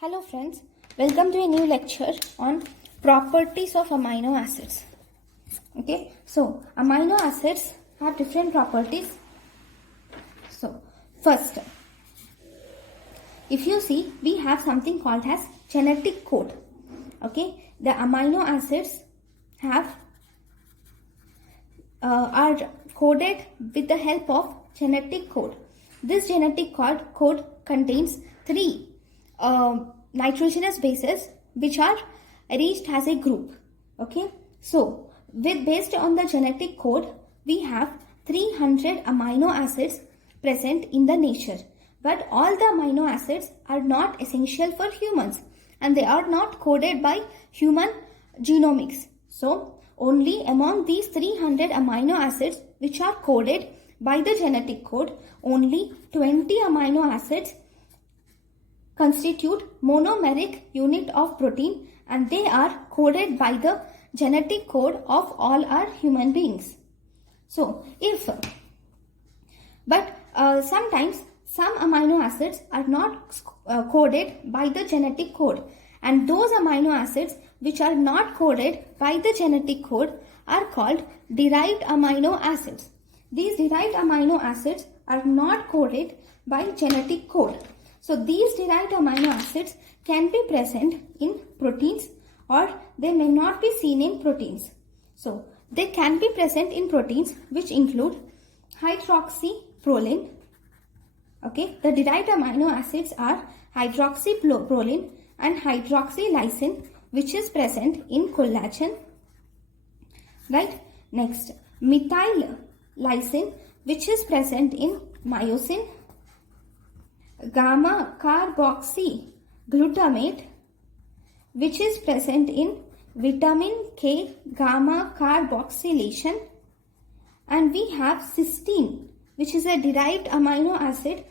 Hello friends, welcome to a new lecture on properties of amino acids. Okay, so amino acids have different properties. So first, if you see, we have something called as genetic code. Okay, the amino acids have are coded with the help of genetic code. This genetic code contains three nitrogenous bases which are arranged as a group. Okay, so based on the genetic code, we have 300 amino acids present in the nature, but all the amino acids are not essential for humans and they are not coded by human genomics. So only among these 300 amino acids which are coded by the genetic code, only 20 amino acids constitute monomeric unit of protein and they are coded by the genetic code of all our human beings. So sometimes some amino acids are not coded by the genetic code, and those amino acids which are not coded by the genetic code are called derived amino acids. These derived amino acids are not coded by genetic code. So these derived amino acids can be present in proteins or they may not be seen in proteins. So they can be present in proteins which include hydroxyproline. Okay, the derived amino acids are hydroxyproline and hydroxylysine, which is present in collagen. Right? Next, methyl lysine, which is present in myosin. Gamma carboxy glutamate, which is present in vitamin K gamma carboxylation, and we have cysteine, which is a derived amino acid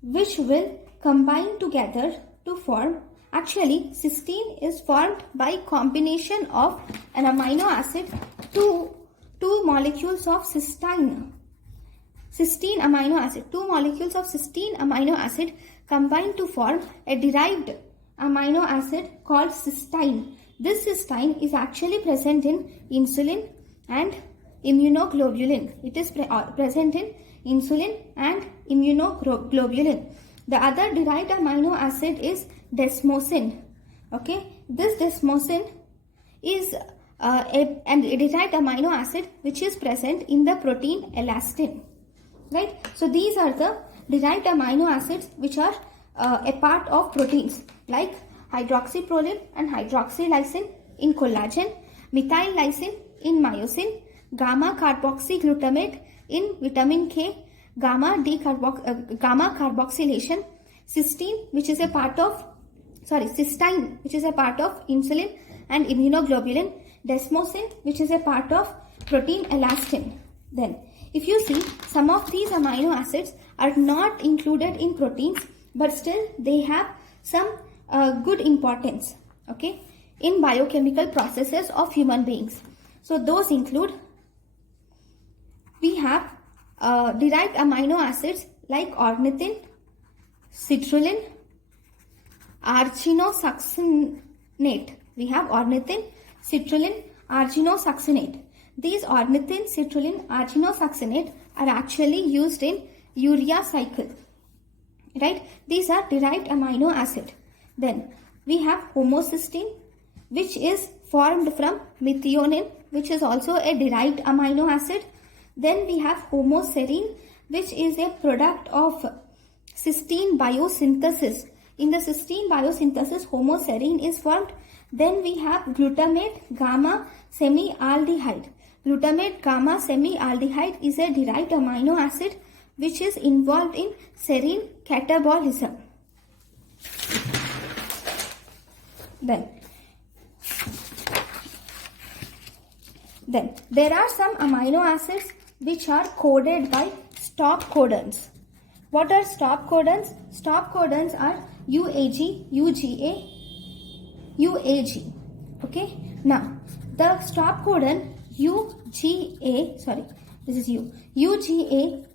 which will combine together to form. Actually, cysteine is formed by combination of an amino acid two molecules of cysteine amino acid. Two molecules of cysteine amino acid combine to form a derived amino acid called cysteine. This cysteine is actually present in insulin and immunoglobulin. It is present in insulin and immunoglobulin. The other derived amino acid is desmosine. Okay, this desmosine is a derived amino acid which is present in the protein elastin. Right, so these are the derived amino acids which are a part of proteins, like hydroxyproline and hydroxylysine in collagen, methyl lysine in myosin, gamma carboxyglutamate in vitamin K, gamma carboxylation, cysteine which is a part of insulin and immunoglobulin, desmosine which is a part of protein elastin. Then if you see, some of these amino acids are not included in proteins, but still they have some good importance, okay, in biochemical processes of human beings. So those include, we have derived amino acids like ornithine, citrulline, arginosuccinate. We have ornithine, citrulline, arginosuccinate. These ornithine, citrulline, arginosuccinate are actually used in urea cycle. Right? These are derived amino acid. Then we have homocysteine, which is formed from methionine, which is also a derived amino acid. Then we have homoserine, which is a product of cysteine biosynthesis. In the cysteine biosynthesis, homoserine is formed. Then we have glutamate gamma semialdehyde. Glutamate gamma semialdehyde is a derived amino acid which is involved in serine catabolism. Then there are some amino acids which are coded by stop codons. What are stop codons? Stop codons are UAG, UGA, UAG. Okay. Now the stop codon UGA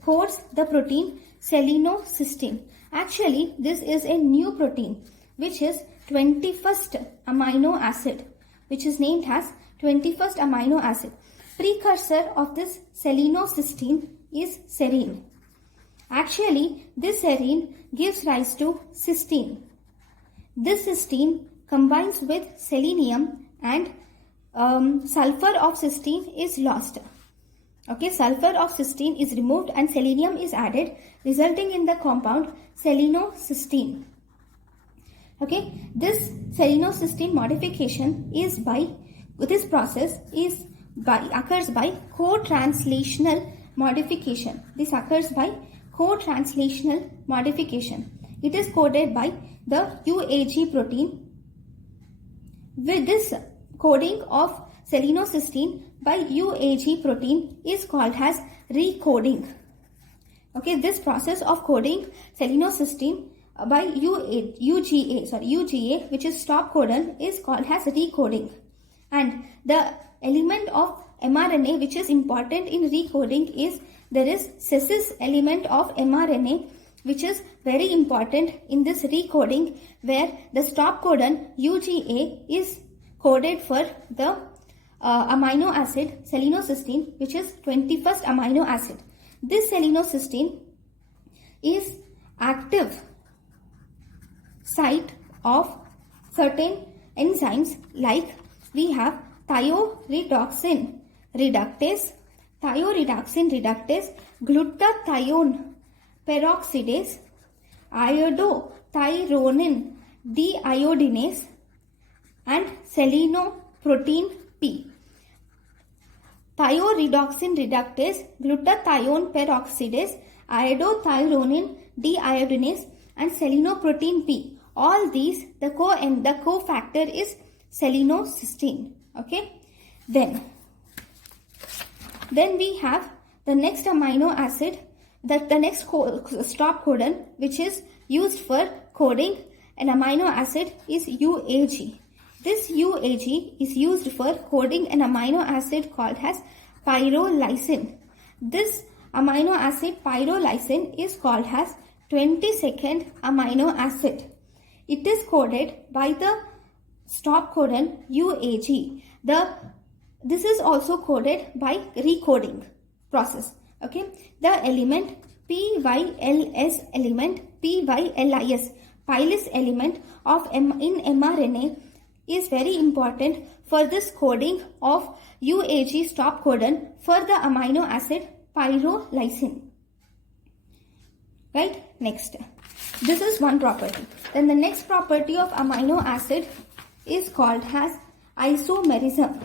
codes the protein selenocysteine. Actually, this is a new protein. which is 21st amino acid, which is named as 21st amino acid. Precursor of this selenocysteine is serine. Actually, this serine gives rise to cysteine. This cysteine combines with selenium and sulfur of cysteine is lost. Okay, sulfur of cysteine is removed and selenium is added, resulting in the compound selenocysteine. Okay, this selenocysteine modification is by, this process is occurs by co-translational modification. This occurs by co-translational modification. It is coded by the UAG protein. With this coding of selenocysteine by UAG protein is called as recoding. Okay, this process of coding selenocysteine by UGA, which is stop codon, is called as recoding. And the element of mRNA which is important in recoding is, there is cis element of mRNA which is very important in this recoding, where the stop codon UGA is coded for the amino acid selenocysteine, which is 21st amino acid. This selenocysteine is active site of certain enzymes, like we have thioredoxin reductase, glutathione peroxidase, iodothyronine deiodinase, and selenoprotein P. Thioredoxin reductase, glutathione peroxidase, iodothyronine deiodinase, and selenoprotein P. All these, the cofactor is selenocysteine. Okay. Then we have the next amino acid, the next stop codon which is used for coding an amino acid is UAG. This UAG is used for coding an amino acid called as pyrrolysine. This amino acid pyrrolysine is called as 22nd amino acid. It is coded by the stop codon UAG. This is also coded by recoding process. Okay, the element PYLS element of in mRNA is very important for this coding of UAG stop codon for the amino acid pyrrolysine. Right, next. This is one property. Then the next property of amino acid is called as isomerism.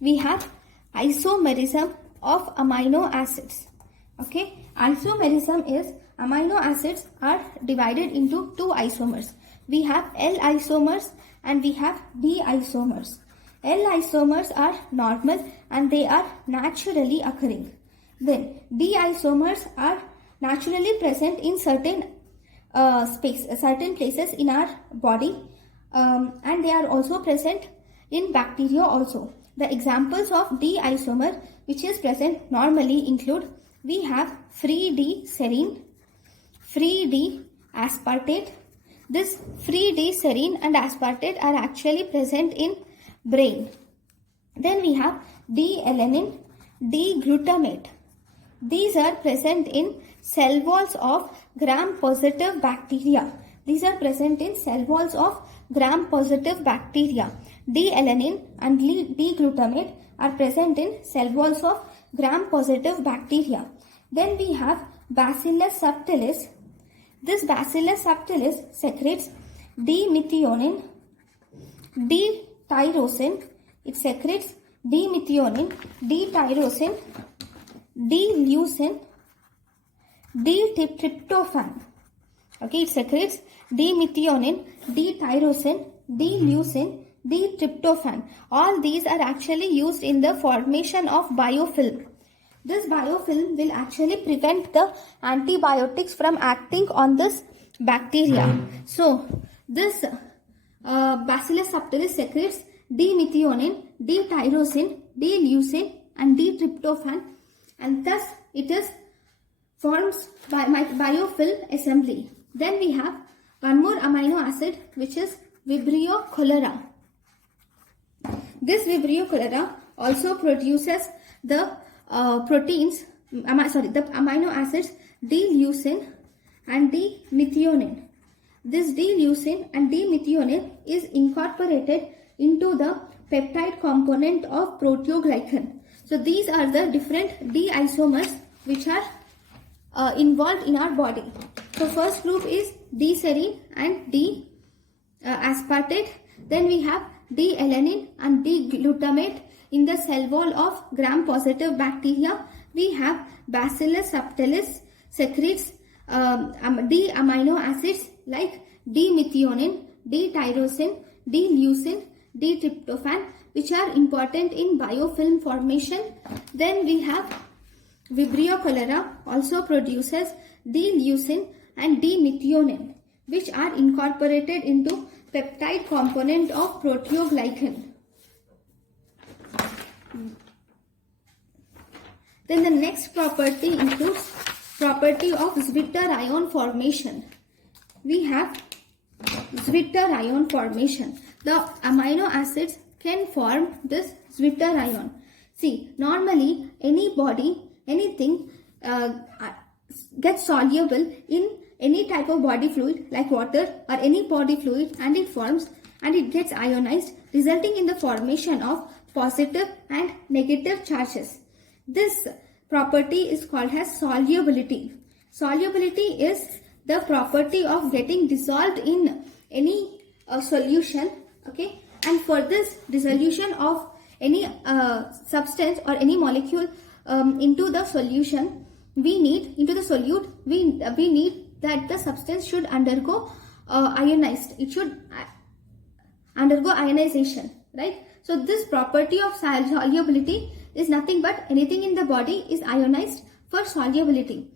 We have isomerism of amino acids. Okay, isomerism is amino acids are divided into two isomers. We have L isomers and we have D isomers. L isomers are normal and they are naturally occurring. Then D isomers are naturally present in certain certain places in our body, and they are also present in bacteria also. The examples of D isomer which is present normally include, we have free D serine, free D aspartate. This free D serine and aspartate are actually present in brain. Then we have D alanine, D glutamate. These are present in cell walls of gram-positive bacteria. These are present in cell walls of gram-positive bacteria. D-alanine and D-glutamate are present in cell walls of gram-positive bacteria. Then we have Bacillus subtilis. This Bacillus subtilis secretes D-methionine, D-tyrosine. It secretes D-methionine, D-tyrosine, D-leucine, D-tryptophan. Okay, it secretes D-methionine, D-tyrosine, D-leucine, D-tryptophan. All these are actually used in the formation of biofilm. This biofilm will actually prevent the antibiotics from acting on this bacteria. So, this Bacillus subtilis secretes D-methionine, D-tyrosine, D-leucine and D-tryptophan, and thus it is forms by biofilm assembly. Then we have one more amino acid which is Vibrio cholera. This Vibrio cholera also produces the the amino acids D-leucine and D-methionine. This D-leucine and D-methionine is incorporated into the peptide component of proteoglycan. So these are the different D isomers which are involved in our body. So first group is D-serine and D-aspartate. Then we have D-alanine and D-glutamate. In the cell wall of gram-positive bacteria, we have Bacillus subtilis secretes D-amino acids like D-methionine, D-tyrosine, D-leucine, D-tryptophan, which are important in biofilm formation. Then we have Vibrio cholera also produces D-leucine and D-methionine, which are incorporated into peptide component of proteoglycan. Then the next property includes property of Zwitter ion formation. We have Zwitter ion formation. The amino acids can form this Zwitter ion. See, normally anything gets soluble in any type of body fluid like water or any body fluid, and it forms and it gets ionized, resulting in the formation of positive and negative charges. This property is called as solubility. Solubility is the property of getting dissolved in any solution, okay? And for this dissolution of any substance or any molecule into the solution, we need that the substance should undergo ionized. It should undergo ionization, right? So this property of solubility is nothing but anything in the body is ionized for solubility.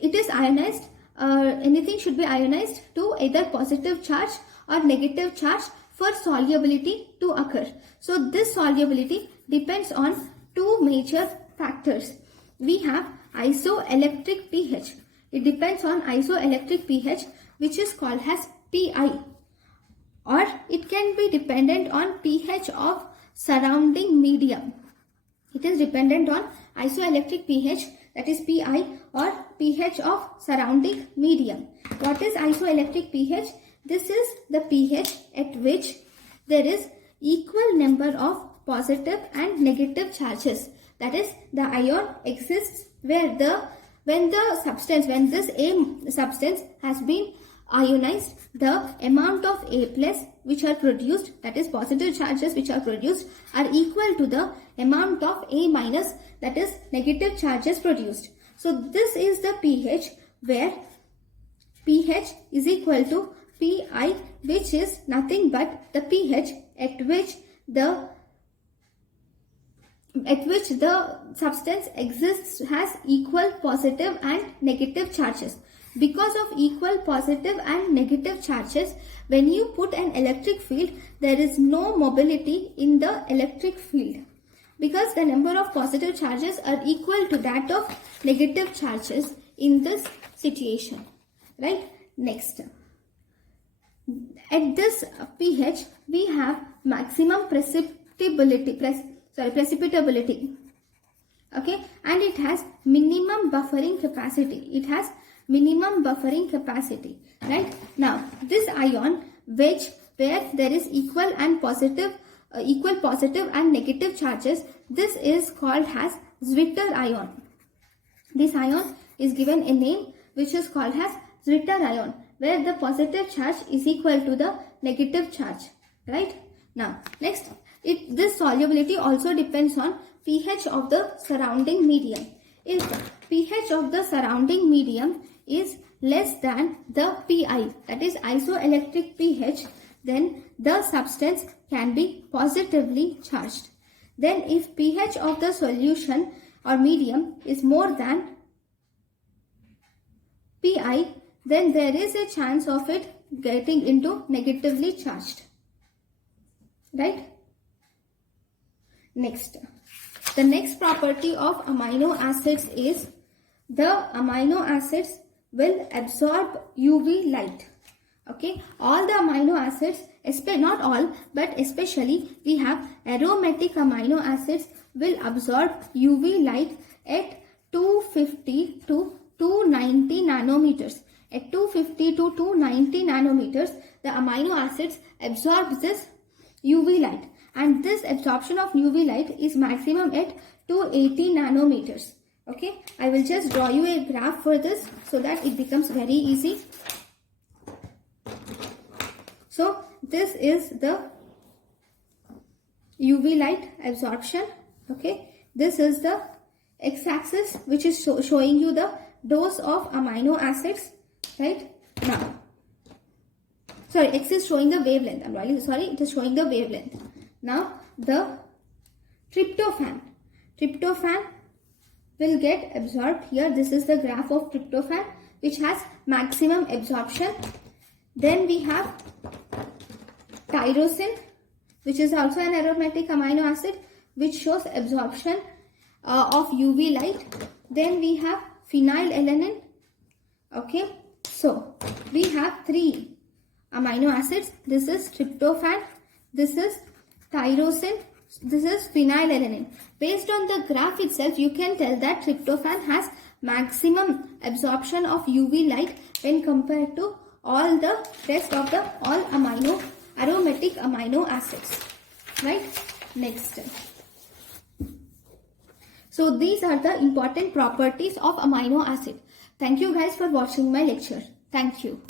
It is ionized, anything should be ionized to either positive charge or negative charge for solubility to occur. So this solubility depends on two major factors. We have isoelectric pH. It depends on isoelectric pH, which is called as Pi, or it can be dependent on pH of surrounding medium. It is dependent on isoelectric pH, that is Pi, or pH of surrounding medium. What is isoelectric pH? This is the pH at which there is equal number of positive and negative charges. That is, the ion exists when this A substance has been ionized, the amount of A plus which are produced, that is positive charges which are produced, are equal to the amount of A minus, that is negative charges produced. So this is the pH where pH is equal to Pi, which is nothing but the pH at which the substance exists has equal positive and negative charges. Because of equal positive and negative charges, when you put an electric field, there is no mobility in the electric field, because the number of positive charges are equal to that of negative charges in this situation, right? Next, at this pH, we have maximum precipitability, okay, and it has minimum buffering capacity. Right? Now, this ion where there is equal positive and negative charges, this is called as Zwitter ion. This ion is given a name which is called as Zwitter ion, where the positive charge is equal to the negative charge, right? Now, next, this solubility also depends on pH of the surrounding medium. If pH of the surrounding medium is less than the Pi, that is isoelectric pH, then the substance can be positively charged. Then if pH of the solution or medium is more than Pi, then there is a chance of it getting into negatively charged, right? Next, the next property of amino acids is the amino acids will absorb UV light. Okay, all the amino acids, not all, but especially we have aromatic amino acids will absorb UV light at 250 to 290 nanometers. At 250 to 290 nanometers, the amino acids absorb this UV light, and this absorption of UV light is maximum at 280 nanometers. Okay, I will just draw you a graph for this so that it becomes very easy. So this is the UV light absorption. Okay, this is the x-axis which is showing you the dose of amino acids, right? Now, sorry, x is showing the wavelength. I'm really sorry, it is showing the wavelength. Now the tryptophan will get absorbed here. This is the graph of tryptophan which has maximum absorption. Then we have tyrosine, which is also an aromatic amino acid which shows absorption of UV light. Then we have phenylalanine. Okay, so we have 3 amino acids. This is tryptophan, this is tyrosine, this is phenylalanine. Based on the graph itself, you can tell that tryptophan has maximum absorption of UV light when compared to all the rest of the aromatic amino acids, right? Next. So these are the important properties of amino acid. Thank you guys for watching my lecture. Thank you.